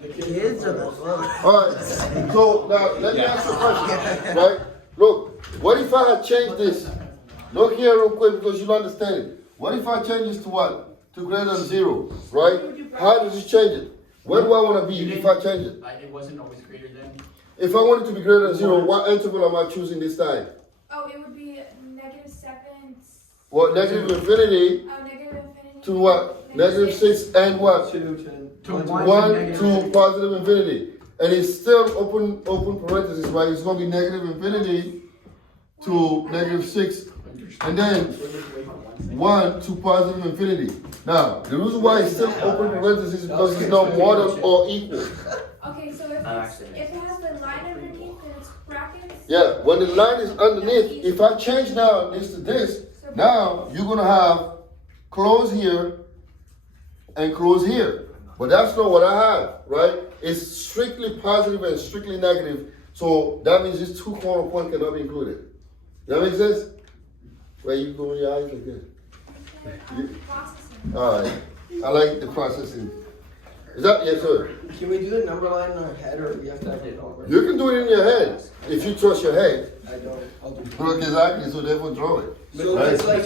The kids are the All right, so now let me ask you a question, right? Look, what if I had changed this? Look here real quick because you don't understand it. What if I change this to what? To greater than 0, right? How does it change it? Where do I want to be if I change it? It wasn't always greater than. If I want it to be greater than 0, what interval am I choosing this time? Oh, it would be -7. Well, negative infinity Oh, negative infinity. to what? Negative 6 and what? 1 to positive infinity. And it's still open parentheses, right? It's going to be negative infinity to negative 6. And then 1 to positive infinity. Now, the reason why it's still open parentheses is because it's not more than or equal. Okay, so if it has the line underneath and it's brackets. Yeah, when the line is underneath, if I change now this to this, now you're going to have close here and close here. But that's not what I have, right? It's strictly positive and strictly negative. So that means this 2 corner point cannot be included. That make sense? Where you go in your eyes like that? Processing. All right. I like the processing. Is that, yes, sir? Can we do the number line in our head, or do we have to have it over? You can do it in your head if you trust your head. I don't. I'll do it. Look, exactly, so therefore draw it. So Right. it's like,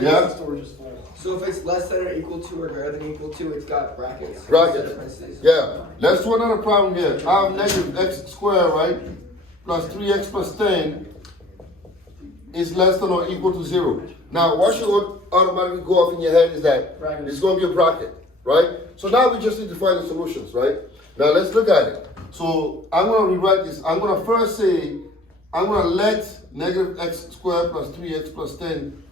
Yeah. so if it's less than or equal to or greater than equal to, it's got brackets. Brackets. instead of parentheses. Yeah. Let's do another problem here. I have negative x squared, right? Plus 3x plus 10 is less than or equal to 0. Now, what should automatically go off in your head is that it's going to be a bracket, right? So now we just need to find the solutions, right? Now let's look at it. So I'm going to rewrite this. I'm going to first say, I'm going to let negative x squared plus 3x plus 10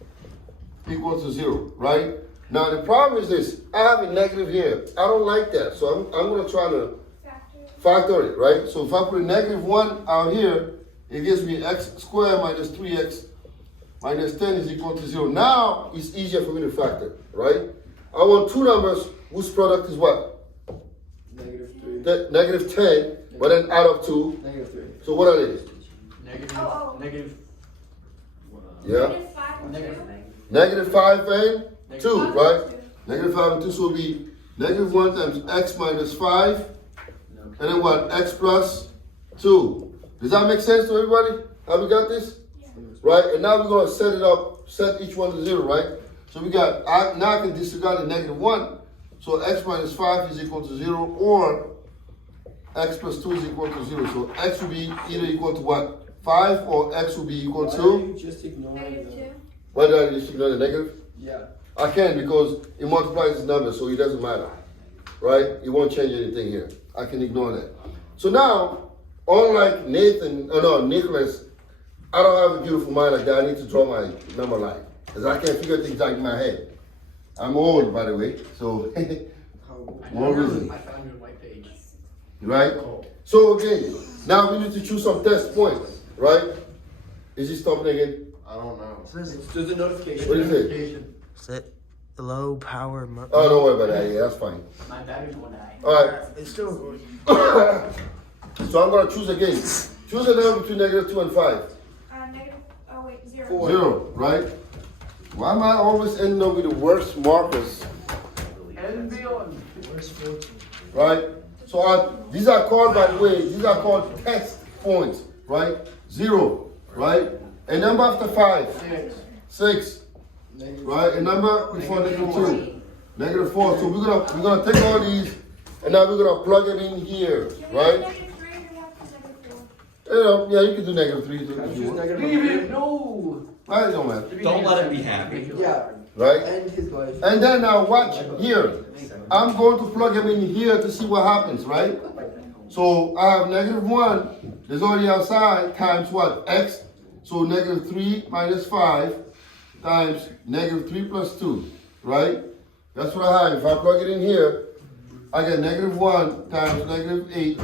equal to 0, right? Now the problem is this. I have a negative here. I don't like that. So I'm going to try to factor it, right? So if I put a negative 1 out here, it gives me x squared minus 3x minus 10 is equal to 0. Now it's easier for me to factor, right? I want two numbers whose product is what? -3. Negative 10, but then add up to. -3. So what are they? Negative. Yeah. Negative 5 and 2. Negative 5 and 2, right? Negative 5 and 2, so it will be negative 1 times x minus 5, and then what? X plus 2. Does that make sense to everybody? Have we got this? Right? And now we're going to set it up, set each one to 0, right? So we got, now I can disregard the negative 1. So x minus 5 is equal to 0, or x plus 2 is equal to 0. So x will be either equal to what? 5, or x will be equal Why are to? you just ignoring the? -2. Why did I just ignore the negative? Yeah. I can because it multiplies its number, so it doesn't matter, right? It won't change anything here. I can ignore that. So now, unlike Nicholas, I don't have a beautiful mind like that. I need to draw my number line because I can't figure things out in my head. I'm old, by the way, so more reason, I found your white page. right? So again, now we need to choose some test points, right? Is he stopping again? I don't know. There's a notification. What is it? Set low power. Oh, don't worry about that. Yeah, that's fine. My battery's going to die. All right. It's still going. So I'm going to choose again. Choose a number between -2 and 5. Negative. Oh wait, 0. 4. 0, right? Why am I always ending up with the worst markers? And beyond. Right? So these are called, by the way, these are called test points, right? 0, right? A number after 5, 6, right? A number before -2, -4. So we're gonna take all these and now we're gonna plug it in here, right? -3 or -4? Yeah, you can do -3 too Can I if you choose want. negative? No. Right, don't matter, Don't let it be happy. Yeah. right? End his life. And then now watch here. I'm going to plug him in here to see what happens, right? So I have -1, there's already outside, times what? X. So -3 minus 5 times -3 plus 2, right? That's what I have. If I plug it in here, I get -1 times -8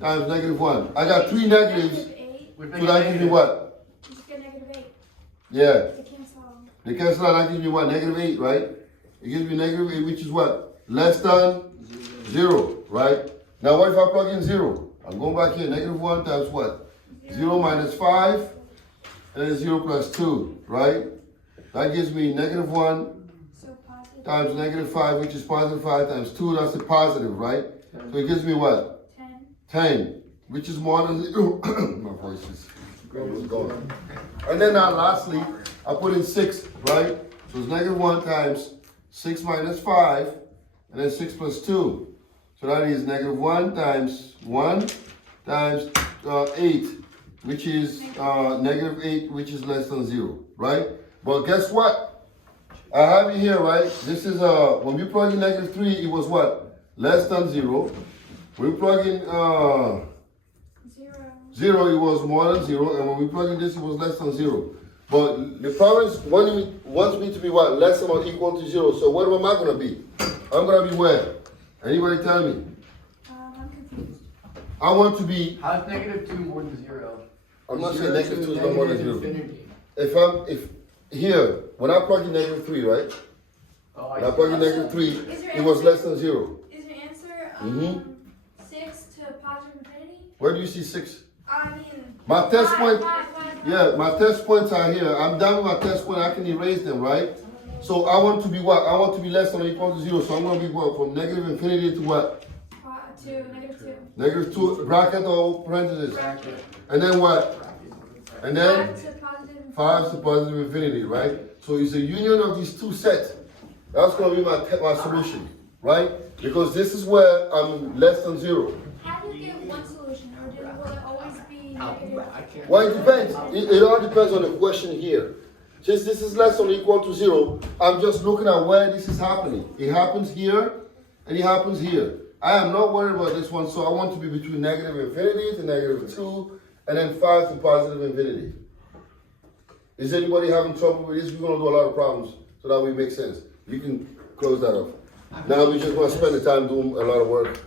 times -1. I got 3 negatives, -8. so that gives me what? You just get -8. Yeah. To cancel out. The cancel out, that gives me what? -8, right? It gives me -8, which is what? Less than 0, right? Now what if I plug in 0? I'm going back here, -1 times what? 0 minus 5, and then 0 plus 2, right? That gives me -1 So positive. times -5, which is +5 times 2, that's the positive, right? So it gives me what? 10. 10, which is more than 0. My voice is almost gone. And then lastly, I put in 6, right? So it's -1 times 6 minus 5, and then 6 plus 2. So that is -1 times 1 times 8, which is -8, which is less than 0, right? But guess what? I have it here, right? This is, when we plug in -3, it was what? Less than 0. When we plug in 0, it was more than 0. And when we plug in this, it was less than 0. But the problem is wants me to be what? Less than or equal to 0. So what am I going to be? I'm going to be where? Anybody tell me? I'm confused. I want to be, How's -2 more than 0? I'm not saying 0 -2 to is not more than 0. infinity. If here, when I plug in -3, right? Oh, When I plug in -3, Is your it was answer- less than 0. Is your answer 6 to positive infinity? Where do you see 6? I mean, My test point, five. yeah, my test points are here. I'm done with my test point. I can erase them, right? So I want to be what? I want to be less than or equal to 0. So I'm going to be what? From negative infinity to what? To -2. -2, bracket or parentheses. Bracket. And then what? And then 5 to positive infinity. 5 to positive infinity, right? So it's a union of these two sets. That's going to be my solution, right? Because this is where I'm less than 0. How do you get one solution, or will it always be negative? I can't. Well, it depends. It all depends on the question here. Since this is less than or equal to 0, I'm just looking at where this is happening. It happens here, and it happens here. I am not worried about this one, so I want to be between negative infinity to -2, and then 5 to positive infinity. Is anybody having trouble with this? We're going to do a lot of problems so that we make sense. You can close that off. Now we just want to spend the time doing a lot of work.